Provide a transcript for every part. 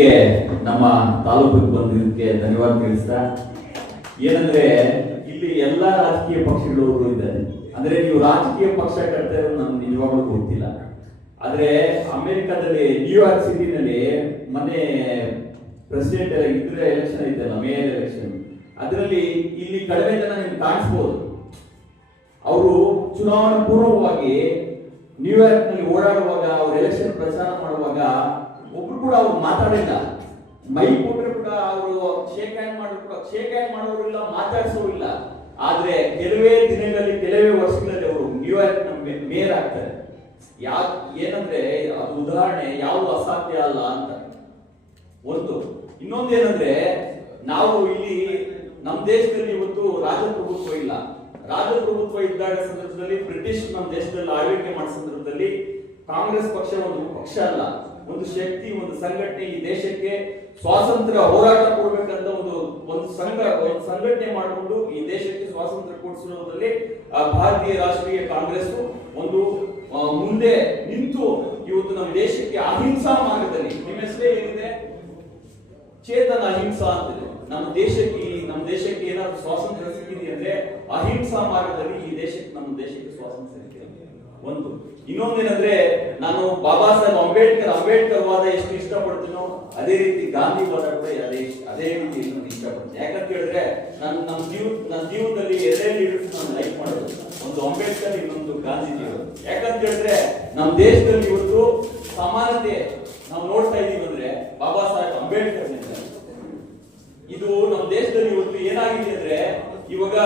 ಮೊದಲಿಗೆ ನಮ್ಮ ತಾಲೂಕಿಗೆ ಬಂದಿದ್ದಕ್ಕೆ ಧನ್ಯವಾದ ತಿಳಿಸ್ತಾ, ಏನಂದ್ರೆ ಇಲ್ಲಿ ಎಲ್ಲಾ ರಾಜಕೀಯ ಪಕ್ಷಗಳು ಇದ್ದಾರೆ. ಅಂದ್ರೆ ನೀವು ರಾಜಕೀಯ ಪಕ್ಷ ಕಟ್ತಾ ಇರೋದು ನಮ್ಗೆ ನಿಜವಾಗ್ಲೂ ಗೊತ್ತಿಲ್ಲ. ಆದ್ರೆ ಅಮೆರಿಕಾದಲ್ಲಿ ನ್ಯೂಯಾರ್ಕ್ ಸಿಟಿನಲ್ಲಿ ಮೊನ್ನೆ ಪ್ರೆಸಿಡೆಂಟ್ ಇದ್ರೆ ಎಲೆಕ್ಷನ್ ಐತಲ್ಲ, ಮೇಯರ್ ಎಲೆಕ್ಷನ್, ಅದರಲ್ಲಿ ಇಲ್ಲಿ ಕಡಿಮೆ ಜನ ನಿಮ್ಗೆ ಕಾಣಿಸ್ಬೋದು. ಅವರು ಚುನಾವಣಾ ಪೂರ್ವವಾಗಿ ನ್ಯೂಯಾರ್ಕ್ ನಲ್ಲಿ ಓಡಾಡುವಾಗ, ಅವ್ರು ಎಲೆಕ್ಷನ್ ಪ್ರಚಾರ ಮಾಡುವಾಗ ಒಬ್ರು ಕೂಡ ಅವ್ರು ಮಾತಾಡಿಲ್ಲ. ಮೈ ಕೊಟ್ಟರು ಕೂಡ ಅವರು ಶೇಕ್ ಹ್ಯಾಂಡ್ ಮಾಡೋರು ಇಲ್ಲ, ಮಾತಾಡಿಸೋರು ಇಲ್ಲ. ಆದ್ರೆ ಕೆಲವೇ ದಿನಗಳಲ್ಲಿ, ಕೆಲವೇ ವರ್ಷಗಳಲ್ಲಿ ಅವರು ನ್ಯೂಯಾರ್ಕ್ ನ ಮೇಯರ್ ಆಗ್ತಾರೆ. ಏನಂದ್ರೆ ಅದು ಉದಾಹರಣೆ ಯಾವುದು ಅಸಾಧ್ಯ ಅಲ್ಲ ಅಂತ ಒಂದು. ಇನ್ನೊಂದೇನಂದ್ರೆ ನಾವು ಇಲ್ಲಿ ನಮ್ಮ ದೇಶದಲ್ಲಿ ಇವತ್ತು ರಾಜಪ್ರಭುತ್ವ ಇಲ್ಲ. ರಾಜಪ್ರಭುತ್ವ ಇದ್ದಾಗ ಸಂದರ್ಭದಲ್ಲಿ ಬ್ರಿಟಿಷ್ ನಮ್ಮ ದೇಶದಲ್ಲಿ ಆಳ್ವಿಕೆ ಮಾಡೋ ಸಂದರ್ಭದಲ್ಲಿ ಕಾಂಗ್ರೆಸ್ ಪಕ್ಷ ಒಂದು ಪಕ್ಷ ಅಲ್ಲ, ಒಂದು ಶಕ್ತಿ, ಒಂದು ಸಂಘಟನೆ. ಈ ದೇಶಕ್ಕೆ ಸ್ವಾತಂತ್ರ್ಯ ಹೋರಾಟ ಕೊಡ್ಬೇಕಂತ ಒಂದು ಸಂಘಟನೆ ಮಾಡಿಕೊಂಡು ಈ ದೇಶಕ್ಕೆ ಸ್ವಾತಂತ್ರ್ಯ ಕೊಡಿಸುವುದರಲ್ಲಿ ಭಾರತೀಯ ರಾಷ್ಟ್ರೀಯ ಕಾಂಗ್ರೆಸ್ ಒಂದು ಮುಂದೆ ನಿಂತು ಇವತ್ತು ನಮ್ಮ ದೇಶಕ್ಕೆ ಅಹಿಂಸಾ ಮಾರ್ಗದಲ್ಲಿ, ನಿಮ್ಮ ಹೆಸರೇ ಏನಿದೆ, ಚೇತನ ಅಹಿಂಸಾ ಅಂತಿದೆ. ನಮ್ಮ ದೇಶಕ್ಕೆ ಏನಾದ್ರು ಸ್ವಾತಂತ್ರ್ಯ ಸಿಕ್ಕಿದೆ ಅಂದ್ರೆ ಅಹಿಂಸಾ ಮಾರ್ಗದಲ್ಲಿ ನಮ್ಮ ದೇಶಕ್ಕೆ ಸ್ವಾತಂತ್ರ್ಯ ಸಿಕ್ಕಿದೆ ಒಂದು. ಇನ್ನೊಂದೇನಂದ್ರೆ, ನಾನು ಬಾಬಾ ಸಾಹೇಬ್ ಅಂಬೇಡ್ಕರ್ ವಾದ ಎಷ್ಟು ಇಷ್ಟಪಡ್ತೀನೋ ಅದೇ ರೀತಿ ಗಾಂಧಿ ವಾದ ಕೂಡ ಅದೇ ರೀತಿ ಇಷ್ಟಪಡ್ತೀನಿ. ಯಾಕಂತ ಹೇಳಿದ್ರೆ ನನ್ನ ಜೀವನದಲ್ಲಿ ಎರಡೇ ಲೀಡರ್ಸ್ ನಾನು ಲೈಕ್ ಮಾಡೋದು, ಒಂದು ಅಂಬೇಡ್ಕರ್, ಇನ್ನೊಂದು ಗಾಂಧೀಜಿಯವರು. ಯಾಕಂತ ಹೇಳಿದ್ರೆ ನಮ್ಮ ದೇಶದಲ್ಲಿ ಇವತ್ತು ಸಮಾನತೆ ನಾವು ನೋಡ್ತಾ ಇದೀವಿ ಅಂದ್ರೆ ಬಾಬಾ ಸಾಹೇಬ್ ಅಂಬೇಡ್ಕರ್ ನಿಂದ. ಇದು ನಮ್ಮ ದೇಶದಲ್ಲಿ ಇವತ್ತು ಏನಾಗಿದೆ ಅಂದ್ರೆ, ಇವಾಗ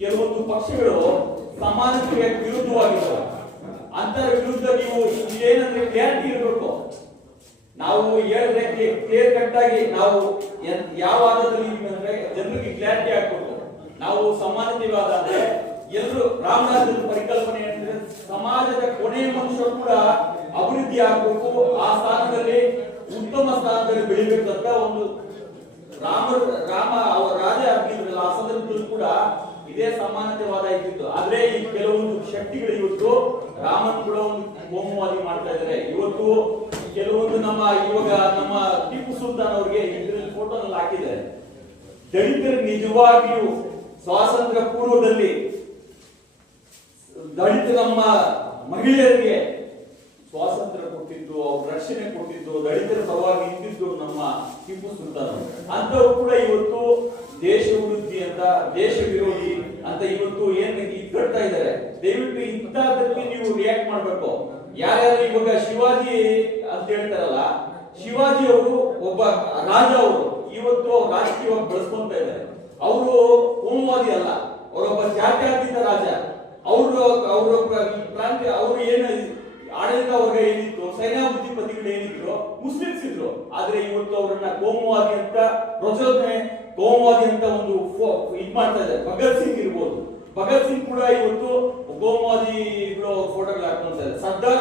ಕೆಲವೊಂದು ಪಕ್ಷಗಳು ಸಮಾನತೆಗೆ ವಿರುದ್ಧವಾಗಿದ್ದಾವೆ. ಅಂತರ ವಿರುದ್ಧ ನೀವು ಏನಂದ್ರೆ ಕ್ಲಾರಿಟಿ ಇರಬೇಕು. ನಾವು ಹೇಳಿದ್ರೆ ಕ್ಲಿಯರ್ ಕಟ್ ಆಗಿ ನಾವು ಯಾವ ವಾದದಲ್ಲಿ ಅಂದ್ರೆ ಜನರಿಗೆ ಕ್ಲಾರಿಟಿ ಆಗ್ಬೇಕು. ನಾವು ಸಮಾನತೆವಾದ ಅಂದ್ರೆ ಎಲ್ಲರೂ ರಾಮರಾಜ್ಯದ ಪರಿಕಲ್ಪನೆ ಅಂದ್ರೆ ಸಮಾಜದ ಕೊನೆಯ ಮನುಷ್ಯರು ಕೂಡ ಅಭಿವೃದ್ಧಿ ಆಗ್ಬೇಕು, ಆ ಸ್ಥಾನದಲ್ಲಿ ಉತ್ತಮ ಸ್ಥಾನದಲ್ಲಿ ಬೆಳಿಬೇಕಂತ ಒಂದು ರಾಮ ಅವರ ರಾಜ ಆಗಿದ್ರಲ್ಲ, ಆ ಸಂದರ್ಭದಲ್ಲಿ ಕೂಡ ಇದೇ ಸಮಾನತೆವಾದ ಇದ್ದಿತ್ತು. ಆದ್ರೆ ಈ ಕೆಲವೊಂದು ಶಕ್ತಿಗಳು ಇವತ್ತು ರಾಮನ್ ಕೂಡ ಒಂದು ಕೋಮುವಾದಿ ಮಾಡ್ತಾ ಇದ್ದಾರೆ. ಇವತ್ತು ಕೆಲವೊಂದು ಇವಾಗ ನಮ್ಮ ಟಿಪ್ಪು ಸುಲ್ತಾನ್ ಅವರಿಗೆ ಇದರಲ್ಲಿ ಫೋಟೋನಲ್ಲಿ ಹಾಕಿದ್ದಾರೆ. ದಲಿತರು ನಿಜವಾಗಿಯೂ ಸ್ವಾತಂತ್ರ್ಯ ಪೂರ್ವದಲ್ಲಿ ದಲಿತ ನಮ್ಮ ಮಹಿಳೆಯರಿಗೆ ಸ್ವಾತಂತ್ರ್ಯ ಕೊಟ್ಟಿದ್ದು, ಅವ್ರ ರಕ್ಷಣೆ ಕೊಟ್ಟಿದ್ದು, ದಲಿತರ ಪರವಾಗಿ ನಿಂತಿದ್ದು ನಮ್ಮ ಟಿಪ್ಪು ಸುಲ್ತಾನ್. ಅಂತವ್ರು ಕೂಡ ಇವತ್ತು ದೇಶ ವಿರೋಧಿ ಅಂತ, ದೇಶ ವಿರೋಧಿ ಅಂತ ಇವತ್ತು ಏನ್ ಇಟ್ಕೊಳ್ತಾ ಇದ್ದಾರೆ. ದಯವಿಟ್ಟು ಇಂಥದಕ್ಕೆ ನೀವು ರಿಯಾಕ್ಟ್ ಮಾಡ್ಬೇಕು. ಯಾರ್ಯಾರು ಇವಾಗ ಶಿವಾಜಿ ಅಂತ ಹೇಳ್ತಾರಲ್ಲ, ಶಿವಾಜಿ ಅವರು ಒಬ್ಬ ರಾಜ, ಅವರು ಇವತ್ತು ರಾಜಕೀಯವಾಗಿ ಬಳಸ್ಕೊಂತ ಇದ್ದಾರೆ. ಅವರು ಕೋಮುವಾದಿ ಅಲ್ಲ, ಅವರೊಬ್ಬ ಜಾತ್ಯತೀತ ರಾಜ. ಅವರು ಏನು ಆಡಳಿತ ವರ್ಗ ಏನಿತ್ತು, ಸೈನ್ಯಾಧಿಪತಿಗಳು ಏನಿದ್ರು, ಮುಸ್ಲಿಮ್ಸ್ ಇದ್ರು. ಆದ್ರೆ ಇವತ್ತು ಅವರನ್ನ ಕೋಮುವಾದಿ ಅಂತ ಪ್ರಚೋದನೆ, ಕೋಮುವಾದಿ ಅಂತ ಒಂದು ಇದ್ ಮಾಡ್ತಾ ಇದ್ದಾರೆ. ಭಗತ್ ಸಿಂಗ್ ಇರ್ಬೋದು, ಭಗತ್ ಸಿಂಗ್ ಕೂಡ ಇವತ್ತು ಕೋಮುವಾದಿಗಳು ಫೋಟೋಗಳು ಹಾಕೊಂತಾರೆ. ಸರ್ದಾರ್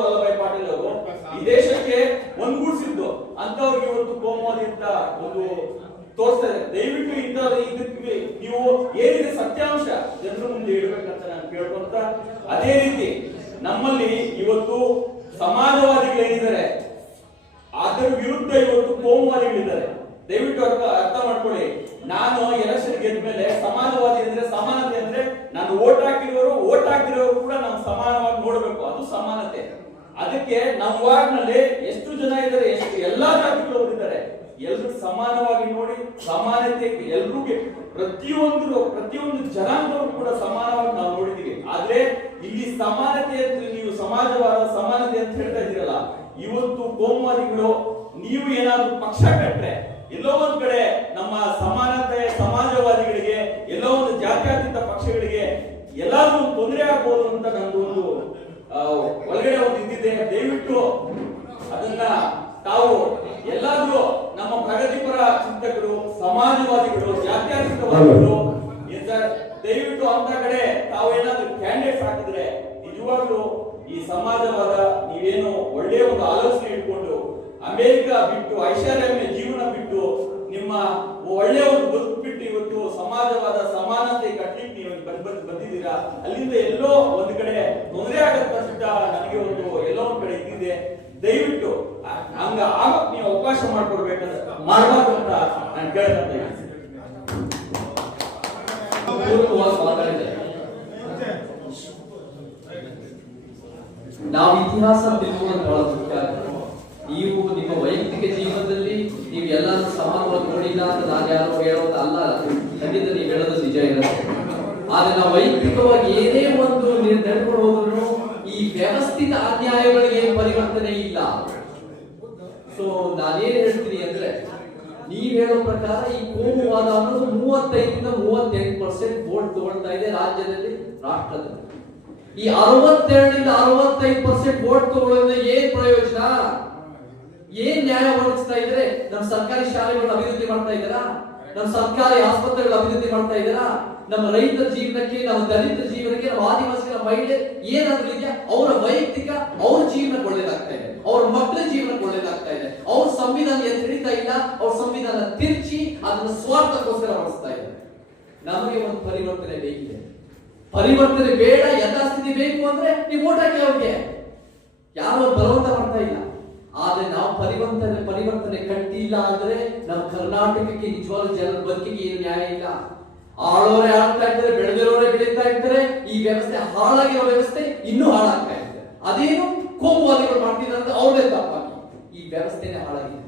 ವಲ್ಲಭಾಯ್ ಪಾಟೀಲ್ ಅವರು ಈ ದೇಶಕ್ಕೆ ಒಂದ್ಗೂಡಿಸಿದ್ದು ಅಂತವ್ರಿಗೆ ಇವತ್ತು ಕೋಮುವಾದಿ ಅಂತ ಒಂದು ತೋರಿಸ್ತಾ ಇದೆ. ದಯವಿಟ್ಟು ಇದಕ್ಕೆ ನೀವು ಏನಿದೆ ಸತ್ಯಾಂಶ ಜನರ ಮುಂದೆ ಇಡಬೇಕಂತ ನಾನು ಕೇಳ್ಕೊಂತ, ಅದೇ ರೀತಿ ನಮ್ಮಲ್ಲಿ ಇವತ್ತು ಸಮಾಜವಾದಿಗಳೇನಿದ್ದಾರೆ ಅದರ ವಿರುದ್ಧ ಇವತ್ತು ಕೋಮುವಾದಿಗಳಿದ್ದಾರೆ. ದಯವಿಟ್ಟು ಅರ್ಥ ಮಾಡ್ಕೊಳ್ಳಿ. ನಾನು ಎಲೆಕ್ಷನ್ ಗೆದ್ದ ಮೇಲೆ ಸಮಾಜವಾದಿ ಅಂದ್ರೆ, ಸಮಾನತೆ ಅಂದ್ರೆ ನಾನು ಓಟ್ ಹಾಕಿರೋರು ಕೂಡ ನಾವು ಸಮಾನವಾಗಿ ನೋಡಬೇಕು, ಅದು ಸಮಾನತೆ. ಅದಕ್ಕೆ ನಮ್ಮ ವಾರ್ಡ್ನಲ್ಲಿ ಎಷ್ಟು ಜನ ಇದ್ದಾರೆ, ಎಷ್ಟು ಎಲ್ಲಾ ಜಾತಿಗಳವರು ಇದ್ದಾರೆ, ಎಲ್ರು ಸಮಾನವಾಗಿ ನೋಡಿ, ಸಮಾನತೆ ಎಲ್ರಿಗೆ ಪ್ರತಿಯೊಂದು ಜನಾಂಗವರು ಕೂಡ ಸಮಾನವಾಗಿ ನಾವು ನೋಡಿದೀವಿ. ಆದ್ರೆ ಇಲ್ಲಿ ಸಮಾನತೆ ಅಂತ ನೀವು ಸಮಾಜವಾದ ಸಮಾನತೆ ಅಂತ ಹೇಳ್ತಾ ಇದ್ದೀರಲ್ಲ, ಇವತ್ತು ಕೋಮುವಾದಿಗಳು ನೀವು ಏನಾದ್ರೂ ಪಕ್ಷ ಕಟ್ರೆ ಎಲ್ಲೋ ಒಂದ್ ಕಡೆ ನಮ್ಮ ಸಮಾನತೆ ಸಮಾಜವಾದಿಗಳಿಗೆ, ಎಲ್ಲೋ ಒಂದು ಜಾತ್ಯತೀತ ಪಕ್ಷಗಳಿಗೆ ಎಲ್ಲಾದ್ರೂ ತೊಂದರೆ ಆಗ್ಬೋದು ಅಂತ ನಂದು ಒಂದು ಒಳಗಡೆ ಒಂದು ಇದ್ದಿದೆ. ದಯವಿಟ್ಟು ಅದನ್ನ ತಾವು ಎಲ್ಲಾದ್ರೂ ನಮ್ಮ ಪ್ರಗತಿಪರ ಚಿಂತಕರು, ಸಮಾಜವಾದಿಗಳು, ಜಾತ್ಯತೀತವಾದಿಗಳು ದಯವಿಟ್ಟು ಅಂತ ಕಡೆ ತಾವು ಏನಾದ್ರೂ ಕ್ಯಾಂಡಿಡೇಟ್ಸ್ ಹಾಕಿದ್ರೆ ನಿಜವಾಗ್ಲೂ ಈ ಸಮಾಜವಾದ ನೀವೇನು ಒಳ್ಳೆಯ ಒಂದು ಆಲೋಚನೆ ಇಟ್ಕೊಂಡು ಅಮೆರಿಕ ಬಿಟ್ಟು, ಐಷಾರಾಮಿ ಜೀವನ ಬಿಟ್ಟು, ನಿಮ್ಮ ಒಳ್ಳೆಯ ಒಂದು ಬದುಕು ಬಿಟ್ಟು ಇವತ್ತು ಸಮಾಜವಾದ ಸಮಾನತೆ ಕಟ್ಲಿಕ್ಕೆ ನೀವು ಬಂದಿದ್ದೀರಾ. ಅಲ್ಲಿಂದ ಎಲ್ಲೋ ಒಂದು ಕಡೆ ತೊಂದರೆ ಆಗತ್ತ ನನಗೆ ಒಂದು ಎಲ್ಲೋ ಒಂದು ಕಡೆ ಇದ್ದಿದೆ. ದಯವಿಟ್ಟು ಹಂಗ ಆಗಕ್ ನೀವು ಅವಕಾಶ ಮಾಡ್ಕೊಡ್ಬೇಕಂತ ಮಾಡಬಾರ್ದು ಅಂತ ನಾನು ಕೇಳ್ತಾ ಇದ್ದೀನಿ. ನಾವು ಇತಿಹಾಸ ತಿಳ್ಕೊಳ್ಳೋದು ಬಹಳ ಮುಖ್ಯ. ನೀವು ನಿಮ್ಮ ವೈಯಕ್ತಿಕ ಜೀವನದಲ್ಲಿ ನೀವು ಎಲ್ಲಾನು ಸಮಾನವಾಗಿ ನೋಡಿಲ್ಲ ಅಂತ ನಾನು ಯಾರು ಹೇಳೋದು ಅಲ್ಲ, ಖಂಡಿತ ನೀವು ಹೇಳೋದು ನಿಜ ಇರುತ್ತೆ. ಆದ್ರೆ ನಾವು ವೈಯಕ್ತಿಕವಾಗಿ ಏನೇ ಒಂದು ನಡ್ಕೊಂಡು ಹೋದ್ರು ಈ ವ್ಯವಸ್ಥಿತ ಅನ್ಯಾಯಗಳಿಗೆ ಪರಿವರ್ತನೆ ಇಲ್ಲ. ಸೊ ನಾನೇನ್ ಹೇಳ್ತೀನಿ ಅಂದ್ರೆ, ನೀವ್ ಹೇಳೋ ಪ್ರಕಾರ ಈ ಕೋಮುವಾದ ಅನ್ನೋದು 35 ರಿಂದ 38% ವೋಟ್ ತಗೊಳ್ತಾ ಇದೆ ರಾಜ್ಯದಲ್ಲಿ, ರಾಷ್ಟ್ರದಲ್ಲಿ. ಈ 62 ರಿಂದ 65% ವೋಟ್ ತಗೊಳ್ಳೋದ್ರಿಂದ ಏನ್ ಪ್ರಯೋಜನ? ಏನ್ ನ್ಯಾಯ ಒದಗಿಸ್ತಾ ಇದ್ರೆ? ನಮ್ಮ ಸರ್ಕಾರಿ ಶಾಲೆಗಳನ್ನ ಅಭಿವೃದ್ಧಿ ಮಾಡ್ತಾ ಇದ್ದಾರಾ? ನಮ್ಮ ಸರ್ಕಾರಿ ಆಸ್ಪತ್ರೆಗಳ ಅಭಿವೃದ್ಧಿ ಮಾಡ್ತಾ ಇದ್ದಾರಾ? ನಮ್ಮ ರೈತರ ಜೀವನಕ್ಕೆ, ನಮ್ಮ ದಲಿತ ಜೀವನಕ್ಕೆ, ನಮ್ಮ ಆದಿವಾಸಿಗಳ ಮಹಿಳೆ ಏನಾದ್ರೂ ಇದೆಯಾ? ಅವರ ವೈಯಕ್ತಿಕ ಅವ್ರ ಜೀವನಕ್ಕೆ ಒಳ್ಳೇದಾಗ್ತಾ ಇದೆ, ಅವ್ರ ಮಕ್ಕಳ ಜೀವನಕ್ಕೆ ಒಳ್ಳೇದಾಗ್ತಾ ಇದೆ. ಅವ್ರ ಸಂವಿಧಾನ ತಿಳಿತಾ ಇಲ್ಲ, ಅವ್ರ ಸಂವಿಧಾನ ತಿರ್ಚಿ ಅದನ್ನ ಸ್ವಾರ್ಥಕ್ಕೋಸ್ಕರ ಬಳಸ್ತಾ ಇದೆ. ನಮಗೆ ಒಂದು ಪರಿವರ್ತನೆ ಬೇಕಿದೆ. ಪರಿವರ್ತನೆ ಬೇಡ, ಯಥಾಸ್ಥಿತಿ ಬೇಕು ಅಂದ್ರೆ ನೀವು ಓಟ್ ಹಾಕಿ ಅವ್ರಿಗೆ. ಯಾರು ಬಲವಂತ ಮಾಡ್ತಾ ಇಲ್ಲ. ಆದ್ರೆ ನಾವು ಪರಿವರ್ತನೆ ಕಟ್ಟಿಲ್ಲ ಅಂದ್ರೆ ನಮ್ಮ ಕರ್ನಾಟಕಕ್ಕೆ ನಿಜವಾದ ಜನರ ಬದುಕಿಗೆ ಏನು ನ್ಯಾಯ ಇಲ್ಲ. ಆಳೋರೆ ಆಳ್ತಾ ಇರ್ತಾರೆ, ಬೆಳೆದಿರೋರೆ ಬೆಳೀತಾ ಇರ್ತಾರೆ. ಈ ವ್ಯವಸ್ಥೆ ಹಾಳಾಗಿರೋ ವ್ಯವಸ್ಥೆ ಇನ್ನೂ ಹಾಳಾಗ್ತಾ ಇರ್ತದೆ. ಅದೇನು ಕೋಮುವಾದಿಗಳು ಮಾಡ್ತಿದ್ದಾರೆ ಅಂತ ಅವ್ರದೇ ತಪ್ಪಾಗಿ ಈ ವ್ಯವಸ್ಥೆನೇ ಹಾಳಾಗಿದೆ.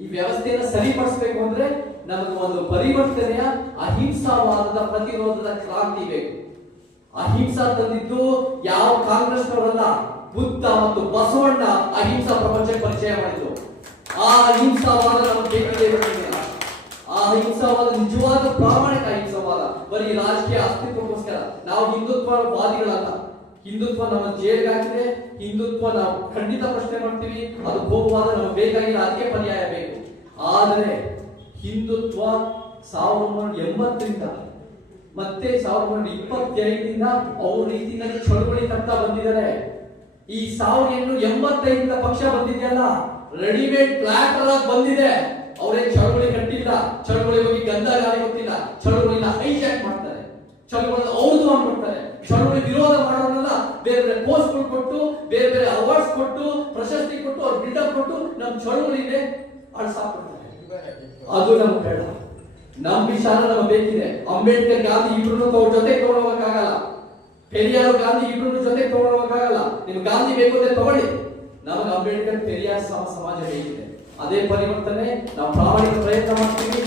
ಈ ವ್ಯವಸ್ಥೆಯನ್ನ ಸರಿಪಡಿಸಬೇಕು ಅಂದ್ರೆ ನಮಗೆ ಒಂದು ಪರಿವರ್ತನೆಯ ಅಹಿಂಸಾವಾದದ ಪ್ರತಿರೋಧದ ಕ್ರಾಂತಿ ಬೇಕು. ಅಹಿಂಸಾ ತಂದಿದ್ದು ಯಾವ ಕಾಂಗ್ರೆಸ್ನವರಲ್ಲ, ಬುದ್ಧ ಮತ್ತು ಬಸವಣ್ಣ ಅಹಿಂಸಾ ಪ್ರಪಂಚಕ್ಕೆ ಪರಿಚಯ ಮಾಡಿದ್ರು. ಆ ಅಹಿಂಸಾವಾದ ನಮಗೆ ಬೇಕಿದೆ. ಆ ಅಹಿಂಸಾವಾದ ನಿಜವಾದ ಪ್ರಾಮಾಣಿಕ ಅಹಿಂಸಾವಾದ, ಬರೀ ರಾಜಕೀಯ ಅಸ್ತಿತ್ವಕ್ಕೋಸ್ಕರ. ನಾವು ಹಿಂದುತ್ವವಾದಿಗಳಲ್ಲ. ಹಿಂದುತ್ವ ನಮ್ಮ ಜೈಲಿಗೆ ಹಾಕಿದೆ. ಹಿಂದುತ್ವ ನಾವು ಖಂಡಿತ ಪ್ರಶ್ನೆ ಮಾಡ್ತೀವಿ. ಅದು ಕೋಮುವಾದ ನಮಗೆ ಬೇಕಾಗಿಲ್ಲ, ಅದಕ್ಕೆ ಪರ್ಯಾಯ ಬೇಕು. ಆದರೆ ಹಿಂದುತ್ವ 1980ರಿಂದ ಮತ್ತೆ 1925ರಿಂದ ಅವ್ರ ರೀತಿಯಲ್ಲಿ ಚಳವಳಿ ಕಟ್ತಾ ಬಂದಿದ್ದಾರೆ. ಈ 1985ರಿಂದ ಪಕ್ಷ ಬಂದಿದೆಯಲ್ಲ, ರೆಡಿಮೇಡ್ ಪ್ಲಾಟರ್ ಆಗಿ ಬಂದಿದೆ. ಅವರೇ ಚಳವಳಿ ಕಟ್ಟಿಲ್ಲ, ಚಳವಳಿ ಬಗ್ಗೆ ಗಂಧ ಗಾಳಿ ಗೊತ್ತಿಲ್ಲ. ಚಳವಳಿನ ಹೈಜಾಕ್ ಮಾಡ್ತಾರೆ, ಚಳವಳಿ ಅವ್ರದ್ದು ಮಾಡ್ತಾರೆ. ಚಳವಳಿ ವಿರೋಧ ಮಾಡೋರಲ್ಲ ಬೇರೆ ಬೇರೆ ಪೋಸ್ಟ್ ಕೊಟ್ಟು, ಬೇರೆ ಬೇರೆ ಅವಾರ್ಡ್ಸ್ ಕೊಟ್ಟು, ಪ್ರಶಸ್ತಿ ಕೊಟ್ಟು, ಅವ್ರ ಬಿಲ್ಡಪ್ ಕೊಟ್ಟು ನಮ್ಮ ಚಳವಳಿಗೆ ಅಳ್ಸಾಕ್ಬಿಡ್ತಾರೆ. ಅದು ನಮ್ಗೆ ಬೇಡ. ನಮ್ ವಿಚಾರ ನಮ್ಗೆ ಬೇಕಿದೆ. ಅಂಬೇಡ್ಕರ್ ಗಾಂಧಿ ಇಬ್ರು ಅವ್ರ ಜೊತೆ ತಗೊಂಡೋಗಕ್ಕಾಗಲ್ಲ. ಪೆರಿಯಾರ್ ಗಾಂಧಿ ಇಬ್ರು ಜೊತೆ ತಗೊಂಡೋಗಕ್ಕಾಗಲ್ಲ. ನಿಮ್ಗೆ ಗಾಂಧಿ ಬೇಕು ಅಂದ್ರೆ ತಗೊಳ್ಳಿ. ನಮಗೆ ಅಂಬೇಡ್ಕರ್ ಪೆರಿಯಾರ್ ಸಮಾಜ ಬೇಕಿದೆ. ಅದೇ ಪರಿವರ್ತನೆ ನಾವು ಪ್ರಾಮಾಣಿಕ ಪ್ರಯತ್ನ ಮಾಡ್ತೀವಿ.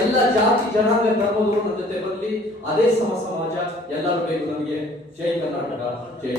ಎಲ್ಲ ಜಾತಿ ಜನಾಂಗ ಧರ್ಮದವರು ನಮ್ಮ ಜೊತೆ ಬರಲಿ. ಅದೇ ಸಮಾಜ ಎಲ್ಲರೂ ಬೇಕು ನಮಗೆ. ಜೈ ಕರ್ನಾಟಕ, ಜೈ